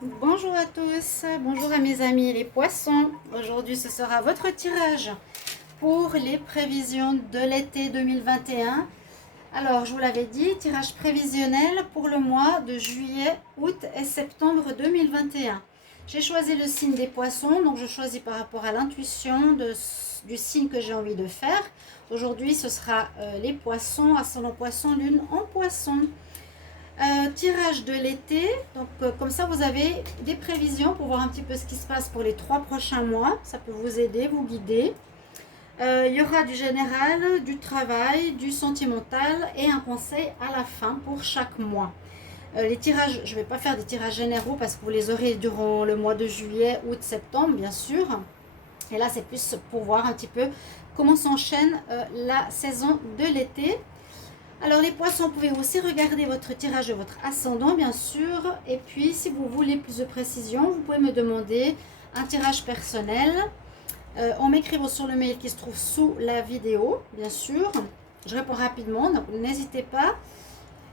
Bonjour à tous, bonjour à mes amis les poissons. Aujourd'hui ce sera votre tirage pour les prévisions de l'été 2021. Alors je vous l'avais dit, tirage prévisionnel pour le mois de juillet, août et septembre 2021. J'ai choisi le signe des poissons, donc je choisis par rapport à l'intuition du signe que j'ai envie de faire. Aujourd'hui ce sera les poissons, ascendant poisson, lune en poisson. Tirage de l'été, donc comme ça vous avez des prévisions pour voir un petit peu ce qui se passe pour les 3 prochains mois. Ça peut vous aider, vous guider. Il y aura du général, du travail, du sentimental et un conseil à la fin pour chaque mois. Les tirages, je ne vais pas faire des tirages généraux parce que vous les aurez durant le mois de juillet, août, septembre bien sûr. Et là c'est plus pour voir un petit peu comment s'enchaîne la saison de l'été. Alors les poissons, vous pouvez aussi regarder votre tirage de votre ascendant bien sûr. Et puis si vous voulez plus de précision, vous pouvez me demander un tirage personnel en m'écrivant sur le mail qui se trouve sous la vidéo bien sûr. Je réponds rapidement, donc n'hésitez pas.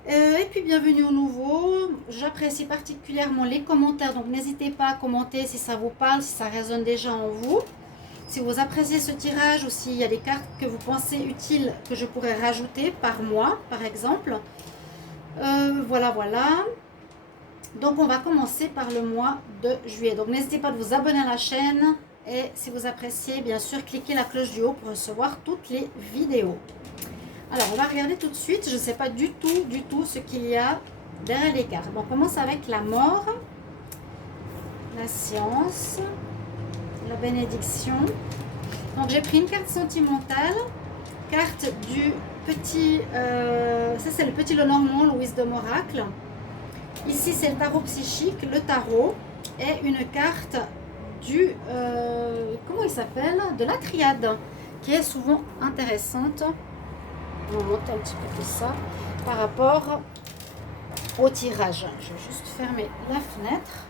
Et puis bienvenue au nouveau. J'apprécie particulièrement les commentaires, donc n'hésitez pas à commenter si ça vous parle, si ça résonne déjà en vous. Si vous appréciez ce tirage ou s'il y a des cartes que vous pensez utiles que je pourrais rajouter par mois, par exemple. Voilà. Donc on va commencer par le mois de juillet. Donc n'hésitez pas de vous abonner à la chaîne. Et si vous appréciez, bien sûr, cliquez la cloche du haut pour recevoir toutes les vidéos. Alors on va regarder tout de suite. Je ne sais pas du tout ce qu'il y a derrière les cartes. Bon, on commence avec la mort, la science, la bénédiction. Donc j'ai pris une carte sentimentale, carte du petit, ça c'est le petit Lenormand, le Wisdom Oracle. Ici c'est le tarot psychique, le tarot, et une carte du, comment il s'appelle, de la triade, qui est souvent intéressante. On va monter un petit peu tout ça par rapport au tirage. Je vais juste fermer la fenêtre.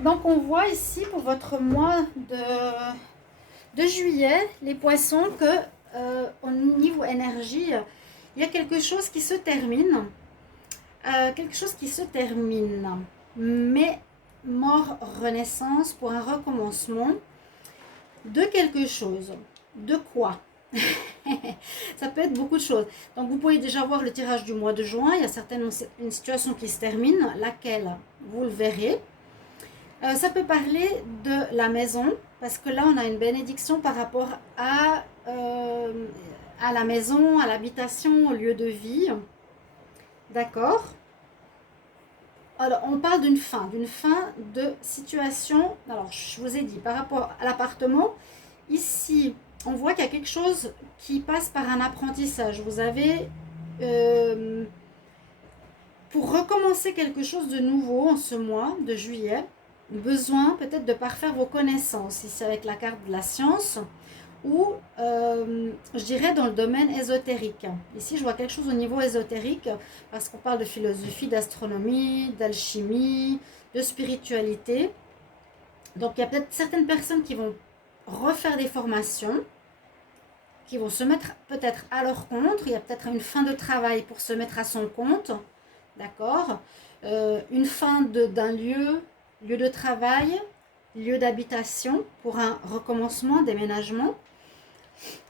Donc on voit ici pour votre mois de juillet, les poissons, que au niveau énergie, il y a quelque chose qui se termine. Mais mort, renaissance pour un recommencement de quelque chose. De quoi? Ça peut être beaucoup de choses. Donc vous pouvez déjà voir le tirage du mois de juin. Il y a certainement une situation qui se termine, laquelle vous le verrez. Ça peut parler de la maison, parce que là on a une bénédiction par rapport à la maison, à l'habitation, au lieu de vie. D'accord? Alors on parle d'une fin de situation. Alors je vous ai dit par rapport à l'appartement, ici on voit qu'il y a quelque chose qui passe par un apprentissage. Vous avez pour recommencer quelque chose de nouveau en ce mois de juillet, besoin peut-être de parfaire vos connaissances, ici avec la carte de la science, ou je dirais dans le domaine ésotérique. Ici je vois quelque chose au niveau ésotérique, parce qu'on parle de philosophie, d'astronomie, d'alchimie, de spiritualité. Donc il y a peut-être certaines personnes qui vont refaire des formations, qui vont se mettre peut-être à leur compte. Il y a peut-être une fin de travail pour se mettre à son compte, d'accord, une fin d'un lieu de travail, lieu d'habitation pour un recommencement, déménagement.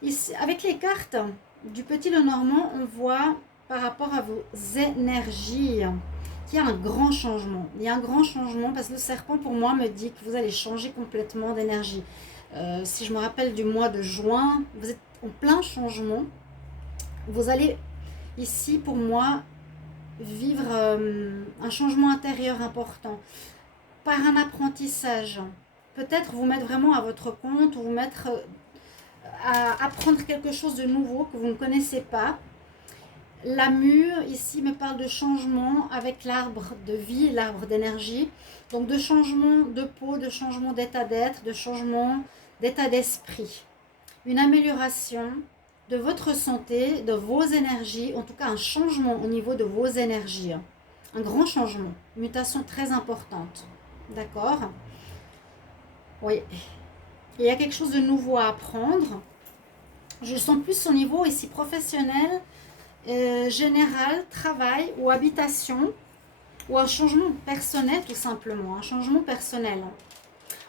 Ici, avec les cartes du petit Lenormand, on voit par rapport à vos énergies qu'il y a un grand changement. Il y a un grand changement parce que le serpent pour moi me dit que vous allez changer complètement d'énergie. Si je me rappelle du mois de juin, vous êtes en plein changement. Vous allez ici pour moi vivre un changement intérieur important par un apprentissage. Peut-être vous mettre vraiment à votre compte, vous mettre à apprendre quelque chose de nouveau que vous ne connaissez pas. La mûre ici me parle de changement avec l'arbre de vie, l'arbre d'énergie. Donc de changement de peau, de changement d'état d'être, de changement d'état d'esprit. Une amélioration de votre santé, de vos énergies, en tout cas un changement au niveau de vos énergies. Un grand changement, une mutation très importante. D'accord? Oui. Il y a quelque chose de nouveau à apprendre. Je sens plus au niveau ici professionnel, général, travail ou habitation. ou un changement personnel tout simplement, un changement personnel.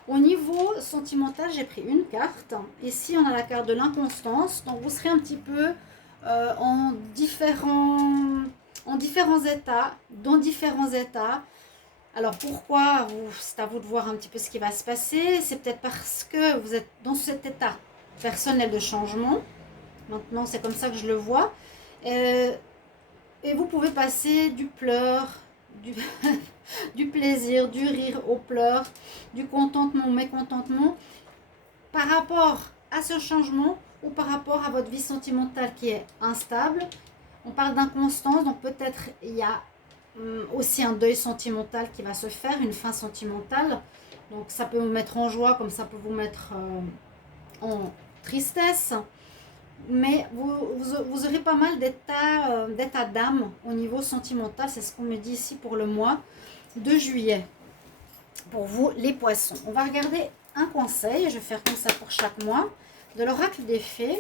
Au niveau sentimental, j'ai pris une carte. Ici, on a la carte de l'inconstance. Donc, vous serez un petit peu en différents états, dans différents états. Alors, pourquoi? C'est à vous de voir un petit peu ce qui va se passer. C'est peut-être parce que vous êtes dans cet état personnel de changement. Maintenant, c'est comme ça que je le vois. Et vous pouvez passer du pleur, du, du plaisir, du rire au pleur, du contentement au mécontentement par rapport à ce changement ou par rapport à votre vie sentimentale qui est instable. On parle d'inconstance, donc peut-être il y a aussi un deuil sentimental qui va se faire, une fin sentimentale. Donc ça peut vous mettre en joie comme ça peut vous mettre en tristesse. Mais vous aurez pas mal d'états d'âme au niveau sentimental. C'est ce qu'on me dit ici pour le mois de juillet. Pour vous, les poissons. On va regarder un conseil. Je vais faire comme ça pour chaque mois. De l'oracle des fées.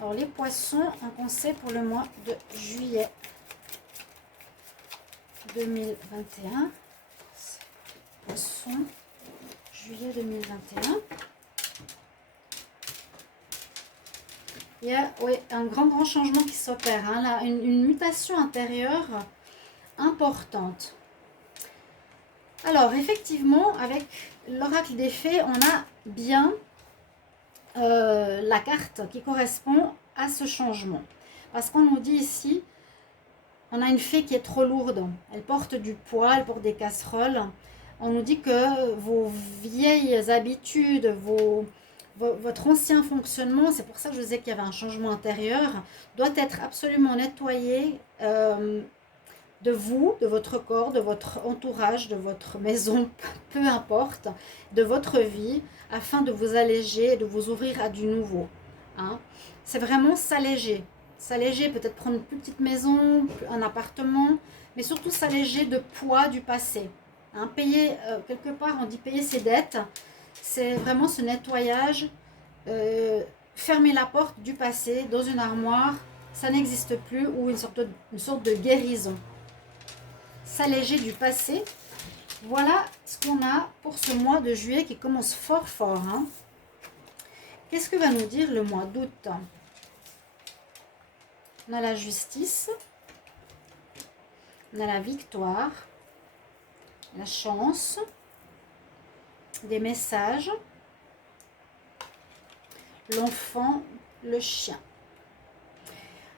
Alors, les poissons, un conseil pour le mois de juillet 2021. Poissons, juillet 2021. Il y a un grand changement qui s'opère, hein, là, une mutation intérieure importante. Alors, effectivement, avec l'oracle des fées, on a bien la carte qui correspond à ce changement. Parce qu'on nous dit ici, on a une fée qui est trop lourde. Elle porte du poids, elle porte des casseroles. On nous dit que vos vieilles habitudes, votre ancien fonctionnement, c'est pour ça que je disais qu'il y avait un changement intérieur, doit être absolument nettoyé de vous, de votre corps, de votre entourage, de votre maison, peu importe, de votre vie, afin de vous alléger et de vous ouvrir à du nouveau. Hein. C'est vraiment s'alléger. S'alléger, peut-être prendre une plus petite maison, un appartement, mais surtout s'alléger de poids du passé. Hein. Payer, quelque part, on dit payer ses dettes. C'est vraiment ce nettoyage, fermer la porte du passé dans une armoire, ça n'existe plus, ou une sorte de guérison. S'alléger du passé. Voilà ce qu'on a pour ce mois de juillet qui commence fort. Hein. Qu'est-ce que va nous dire le mois d'août? On a la justice, on a la victoire, la chance, des messages, l'enfant, le chien.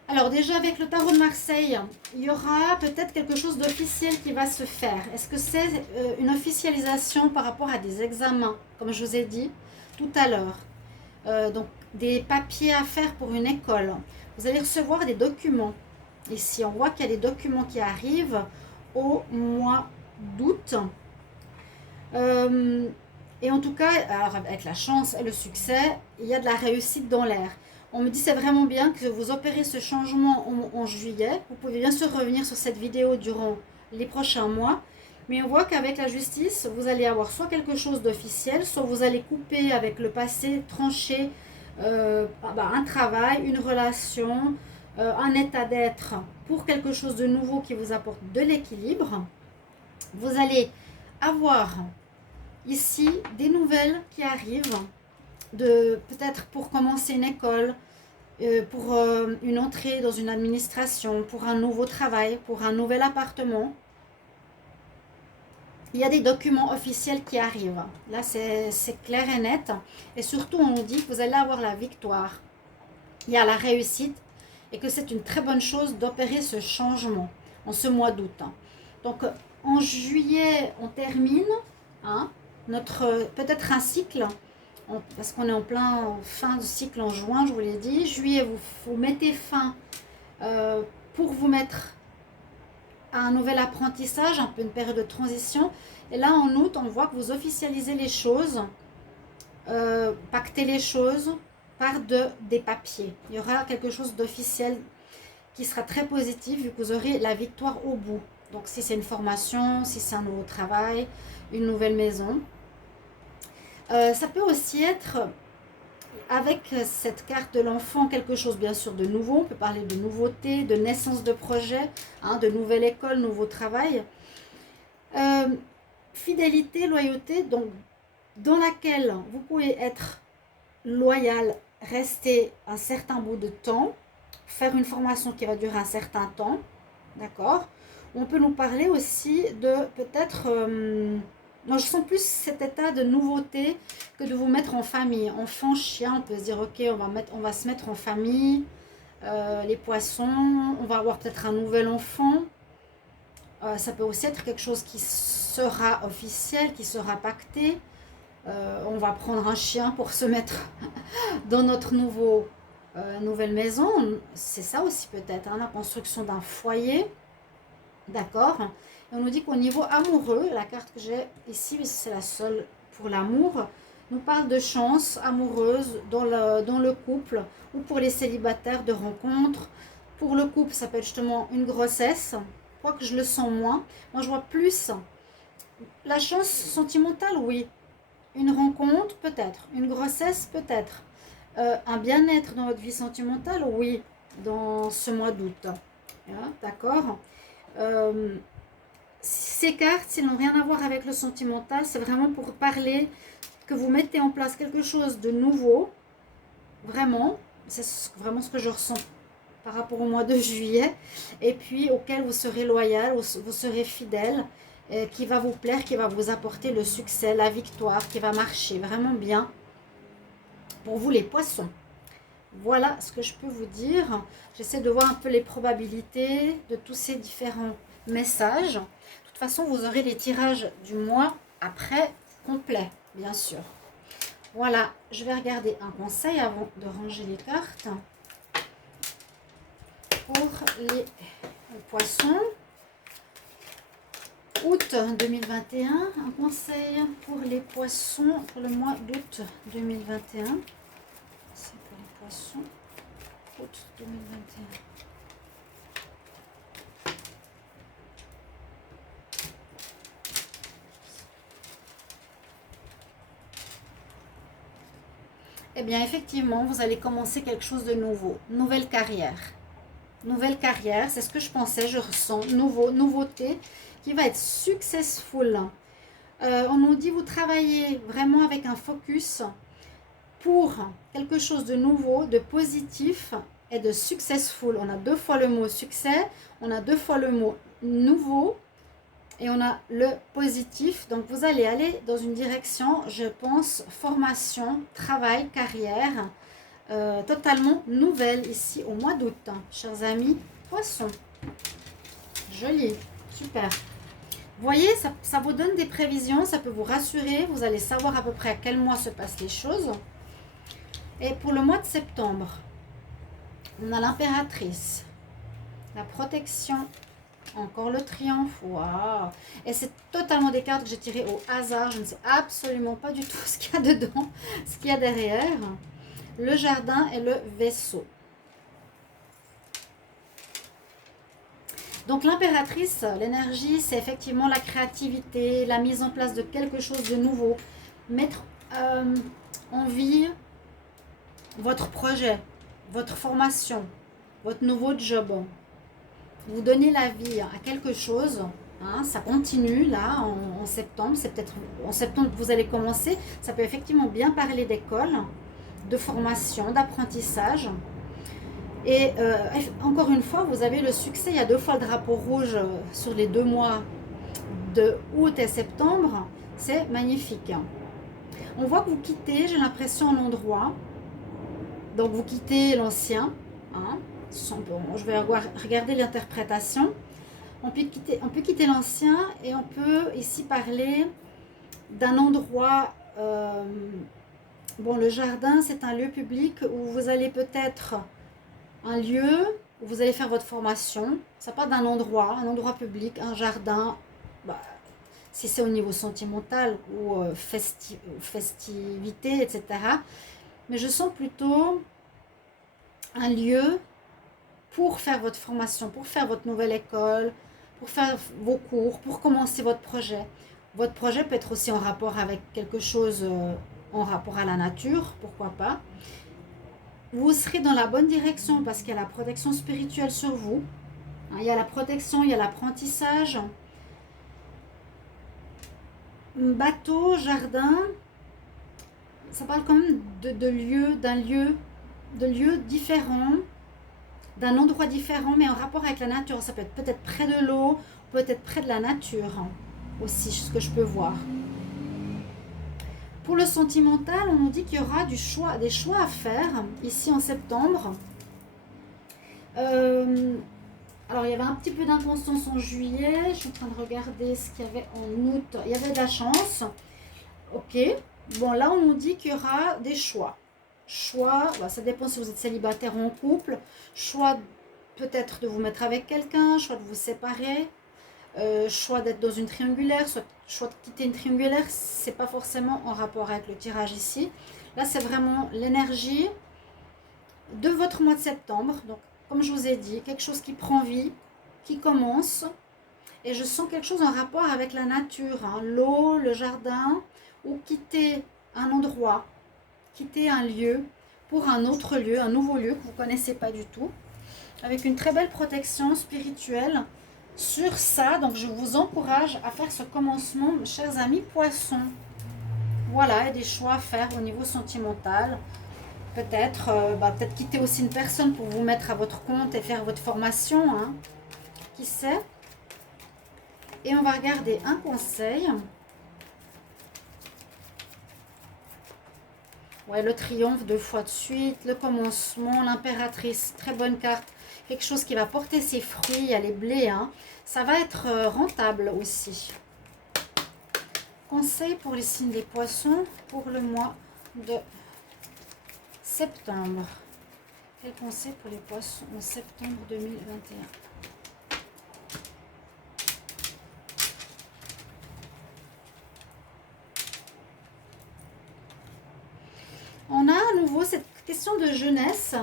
Alors déjà avec le tarot de Marseille, il y aura peut-être quelque chose d'officiel qui va se faire. Est-ce que c'est une officialisation par rapport à des examens, comme je vous ai dit tout à l'heure, donc des papiers à faire pour une école. Vous allez recevoir des documents. Ici, on voit qu'il y a des documents qui arrivent au mois d'août. Et en tout cas, alors avec la chance et le succès, il y a de la réussite dans l'air. On me dit c'est vraiment bien que vous opérez ce changement en juillet. Vous pouvez bien sûr revenir sur cette vidéo durant les prochains mois. Mais on voit qu'avec la justice, vous allez avoir soit quelque chose d'officiel, soit vous allez couper avec le passé, trancher un travail, une relation, un état d'être pour quelque chose de nouveau qui vous apporte de l'équilibre. Vous allez avoir ici des nouvelles qui arrivent, peut-être pour commencer une école, pour une entrée dans une administration, pour un nouveau travail, pour un nouvel appartement. Il y a des documents officiels qui arrivent. Là, c'est clair et net. Et surtout, on nous dit que vous allez avoir la victoire. Il y a la réussite et que c'est une très bonne chose d'opérer ce changement en ce mois d'août. Donc, en juillet, on termine peut-être un cycle, parce qu'on est en plein fin de cycle en juin, je vous l'ai dit. Juillet, vous mettez fin pour vous mettre à un nouvel apprentissage, un peu une période de transition. Et là, en août, on voit que vous officialisez les choses, pactez les choses par des papiers. Il y aura quelque chose d'officiel qui sera très positif, vu que vous aurez la victoire au bout. Donc, si c'est une formation, si c'est un nouveau travail, une nouvelle maison. Ça peut aussi être, avec cette carte de l'enfant, quelque chose bien sûr de nouveau. On peut parler de nouveauté, de naissance de projet, de nouvelle école, nouveau travail. Fidélité, loyauté, donc dans laquelle vous pouvez être loyal, rester un certain bout de temps, faire une formation qui va durer un certain temps, d'accord. On peut nous parler aussi de peut-être, moi je sens plus cet état de nouveauté que de vous mettre en famille, enfant, chien, on peut se dire ok, on va se mettre en famille, les poissons, on va avoir peut-être un nouvel enfant. Ça peut aussi être quelque chose qui sera officiel, qui sera pacté. On va prendre un chien pour se mettre dans notre nouvelle maison. C'est ça aussi peut-être, hein, la construction d'un foyer. D'accord. Et on nous dit qu'au niveau amoureux, la carte que j'ai ici, c'est la seule pour l'amour, nous parle de chance amoureuse dans le couple ou pour les célibataires de rencontres. Pour le couple, ça peut être justement une grossesse. Quoique je le sens moins. Moi, je vois plus la chance sentimentale, oui. Une rencontre, peut-être. Une grossesse, peut-être. Un bien-être dans votre vie sentimentale, oui, dans ce mois d'août. Hein, d'accord. Ces cartes, s'ils n'ont rien à voir avec le sentimental, c'est vraiment pour parler que vous mettez en place quelque chose de nouveau. Vraiment. C'est vraiment ce que je ressens par rapport au mois de juillet. Et puis auquel vous serez loyal, vous serez fidèle. Qui va vous plaire, qui va vous apporter le succès, la victoire, qui va marcher vraiment bien pour vous les poissons. Voilà ce que je peux vous dire. J'essaie de voir un peu les probabilités de tous ces différents messages. De toute façon, vous aurez les tirages du mois après complets, bien sûr. Voilà, je vais regarder un conseil avant de ranger les cartes pour les poissons. Août 2021, un conseil pour les poissons pour le mois d'août 2021. C'est pour les poissons, août 2021. Eh bien, effectivement, vous allez commencer quelque chose de nouveau, nouvelle carrière. Nouvelle carrière, c'est ce que je pensais, je ressens, nouveauté qui va être successful. On nous dit vous travaillez vraiment avec un focus pour quelque chose de nouveau, de positif et de successful. On a 2 fois le mot succès, on a 2 fois le mot nouveau et on a le positif. Donc vous allez aller dans une direction, je pense, formation, travail, carrière, totalement nouvelle ici au mois d'août, chers amis poissons. Joli, super. Vous voyez, ça vous donne des prévisions, ça peut vous rassurer, vous allez savoir à peu près à quel mois se passent les choses. Et pour le mois de septembre, on a l'impératrice, la protection, encore le triomphe, waouh. Et c'est totalement des cartes que j'ai tirées au hasard, je ne sais absolument pas du tout ce qu'il y a dedans, ce qu'il y a derrière. Le jardin et le vaisseau. Donc l'impératrice, l'énergie, c'est effectivement la créativité, la mise en place de quelque chose de nouveau. Mettre en vie votre projet, votre formation, votre nouveau job. Vous donnez la vie à quelque chose. Hein, ça continue là en septembre. C'est peut-être en septembre que vous allez commencer. Ça peut effectivement bien parler d'école, de formation, d'apprentissage. Et encore une fois, vous avez le succès. Il y a 2 fois le drapeau rouge sur les 2 mois de août et septembre. C'est magnifique. On voit que vous quittez, j'ai l'impression, l'endroit. Donc vous quittez l'ancien. Hein, je vais regarder l'interprétation. On peut quitter l'ancien et on peut ici parler d'un endroit. Bon, le jardin, c'est un lieu public où vous allez peut-être un lieu où vous allez faire votre formation. Ça part d'un endroit, un endroit public, un jardin. Bah, si c'est au niveau sentimental ou festivité, etc. Mais je sens plutôt un lieu pour faire votre formation, pour faire votre nouvelle école, pour faire vos cours, pour commencer votre projet. Votre projet peut être aussi en rapport avec quelque chose, en rapport à la nature, pourquoi pas. Vous serez dans la bonne direction parce qu'il y a la protection spirituelle sur vous. Il y a la protection, il y a l'apprentissage. bateau, jardin, ça parle quand même de lieu, de lieu différent, d'un endroit différent, mais en rapport avec la nature. Ça peut être peut-être près de l'eau, peut-être près de la nature aussi, ce que je peux voir. Pour le sentimental, on nous dit qu'il y aura des choix à faire ici en septembre. Alors, il y avait un petit peu d'inconstance en juillet. Je suis en train de regarder ce qu'il y avait en août. Il y avait de la chance. Ok. Bon, là, on nous dit qu'il y aura des choix. Choix, bah, ça dépend si vous êtes célibataire ou en couple. Choix peut-être de vous mettre avec quelqu'un, choix de vous séparer, choix d'être dans une triangulaire, soit choix de quitter une triangulaire. C'est pas forcément en rapport avec le tirage ici. Là, c'est vraiment l'énergie de votre mois de septembre. Donc, comme je vous ai dit, quelque chose qui prend vie, qui commence. Et je sens quelque chose en rapport avec la nature, hein, l'eau, le jardin, ou quitter un endroit, quitter un lieu pour un autre lieu, un nouveau lieu que vous ne connaissez pas du tout, avec une très belle protection spirituelle sur ça. Donc je vous encourage à faire ce commencement, chers amis poissons. Voilà, et des choix à faire au niveau sentimental. Peut-être peut-être quitter aussi une personne pour vous mettre à votre compte et faire votre formation, hein. Qui sait? Et on va regarder un conseil. Ouais, le triomphe 2 fois de suite, le commencement, l'impératrice, très bonne carte. Quelque chose qui va porter ses fruits, il y a les blés, hein. Ça va être rentable aussi. Conseil pour les signes des poissons pour le mois de septembre. Quel conseil pour les poissons en septembre 2021? On a à nouveau cette question de jeunesse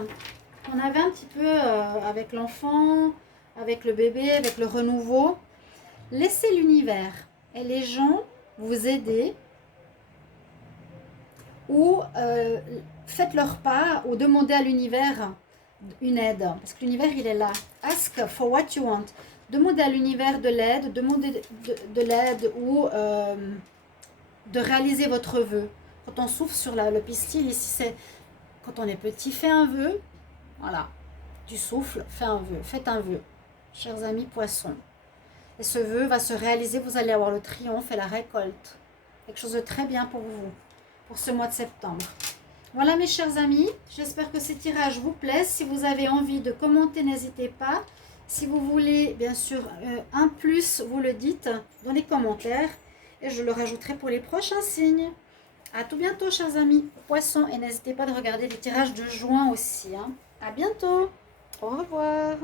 qu'on avait un petit peu avec l'enfant, avec le bébé, avec le renouveau. Laissez l'univers et les gens vous aider ou faites leur part ou demandez à l'univers une aide. Parce que l'univers, il est là. Ask for what you want. Demandez à l'univers de l'aide, demandez de l'aide ou de réaliser votre vœu. Quand on souffle sur le pistil, ici, c'est quand on est petit, fais un vœu. Voilà. Tu souffles, fais un vœu. Faites un vœu, chers amis poissons. Et ce vœu va se réaliser, vous allez avoir le triomphe et la récolte. Quelque chose de très bien pour vous, pour ce mois de septembre. Voilà mes chers amis, j'espère que ces tirages vous plaisent. Si vous avez envie de commenter, n'hésitez pas. Si vous voulez, bien sûr, un plus, vous le dites dans les commentaires. Et je le rajouterai pour les prochains signes. À tout bientôt, chers amis poissons. Et n'hésitez pas de regarder les tirages de juin aussi, hein. À bientôt. Au revoir.